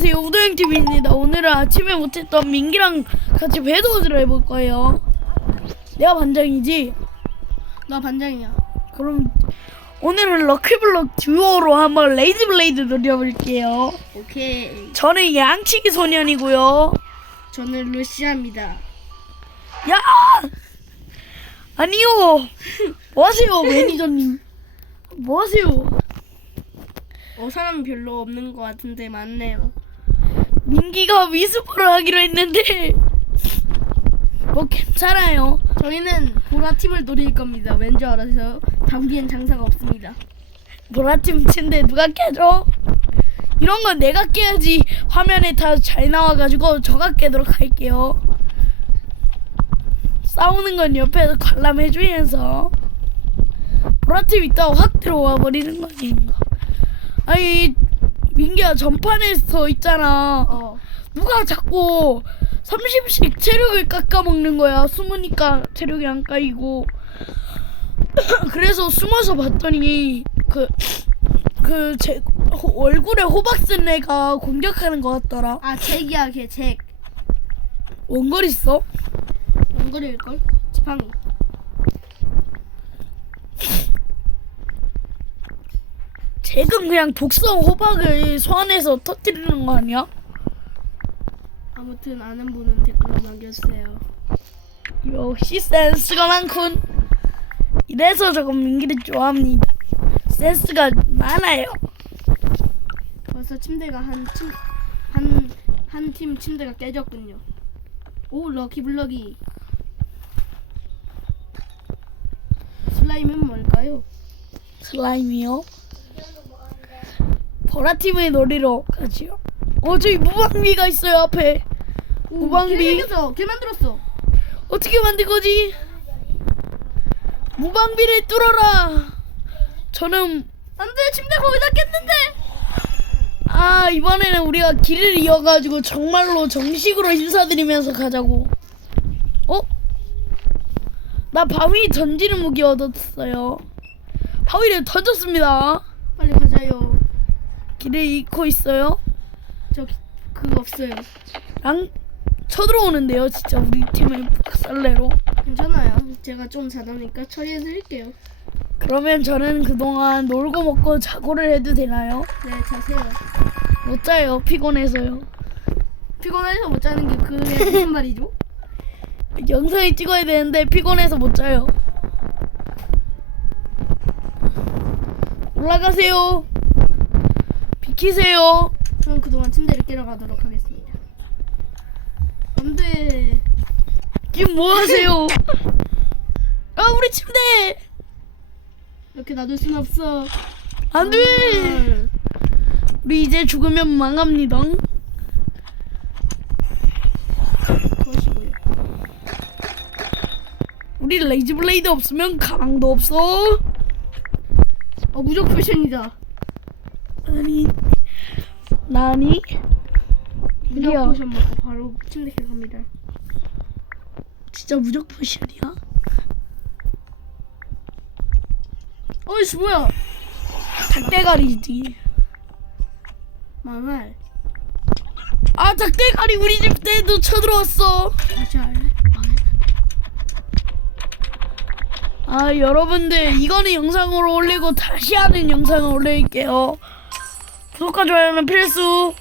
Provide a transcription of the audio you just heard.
안녕하세요 우도영TV입니다 오늘은 아침에 못했던 민기랑 같이 배도우즈를 해볼 거예요 내가 반장이지? 나 반장이야. 그럼 오늘은 럭키블럭 듀오로 한번 레이즈블레이드 노려볼게요 오케이. 저는 양치기 소년이고요 저는 루시아입니다. 야! 아니요 뭐하세요 매니저님 뭐하세요 어 사람 별로 없는 것 같은데 많네요. 민기가 위스퍼를 하기로 했는데 뭐 괜찮아요 저희는 보라 팀을 노릴 겁니다. 왠지 알아서 단비엔 장사가 없습니다. 보라팀 침대 누가 깨줘? 이런 건 내가 깨야지 화면에 다 잘 나와가지고 저가 깨도록 할게요. 싸우는 건 옆에서 관람해주면서 보라팀 있다가 확 들어와 버리는 거? 아니 민기야 전판에 서 있잖아. 어. 누가 자꾸 30씩 체력을 깎아먹는 거야. 숨으니까 체력이 안 까이고. 그래서 숨어서 봤더니 그, 그, 제, 호- 얼굴에 호박 쓴 애가 공격하는 것 같더라. 아 잭이야 걔 잭. 원거리 써? 원거리일 걸? 지팡이. 잭은 그냥 독성 호박을 소환해서 터뜨리는 거 아니야? 아무튼 아는 분은 댓글로 남겨주세요. 역시 센스가 많군. 이래서 조금 민기를 좋아합니다. 센스가 많아요. 벌써 침대가 한팀한한 팀 침대가 깨졌군요. 오 럭키 블럭이. 슬라임은 뭘까요? 슬라임이요. 보라팀의 놀이로 가지요. 어 저기 무방비가 있어요 앞에. 오, 무방비. 길 생겼어. 길 만들었어. 어떻게 만들 거지? 무방비를 뚫어라. 저는 안돼 침대 거기다 깼는데. 아 이번에는 우리가 길을 이어가지고 정말로 정식으로 인사드리면서 가자고. 어? 나 바위 던지는 무기 얻었어요. 바위를 던졌습니다. 빨리 가자요. 길을 잃고 있어요. 저 기- 그거 없어요. 랑 쳐들어오는데요, 진짜 우리 팀의 박살내로. 괜찮아요. 제가 좀 잘하니까 처리해 드릴게요. 그러면 저는 그동안 놀고 먹고 자고를 해도 되나요? 네, 자세요. 못 자요, 피곤해서요. 피곤해서 못 자는 게 그게 무슨 말이죠? 영상을 찍어야 되는데 피곤해서 못 자요. 올라가세요. 비키세요. 저는 그동안 침대를 깨러 가도록 하겠습니다. 안돼. 지금 뭐 하세요? 아, 우리 침대! 이렇게 놔둘 순 없어. 안 돼! 헐. 우리 이제 죽으면 망합니다. 그러시고요. 우리 레이즈 블레이드 없으면 가랑도 없어. 어 무적 포션이다. 아니, 나니? 무적 이리요. 포션 먹고 바로 침대 깨 갑니다. 진짜 무적 포션이야? 어이씨 뭐야? 닭대가리지. 망할. 아, 닭대가리 우리 집 때도 쳐들어왔어. 다시 할래? 아, 여러분들, 이거는 영상으로 올리고 다시 하는 영상을 올릴게요. 구독과 좋아요는 필수.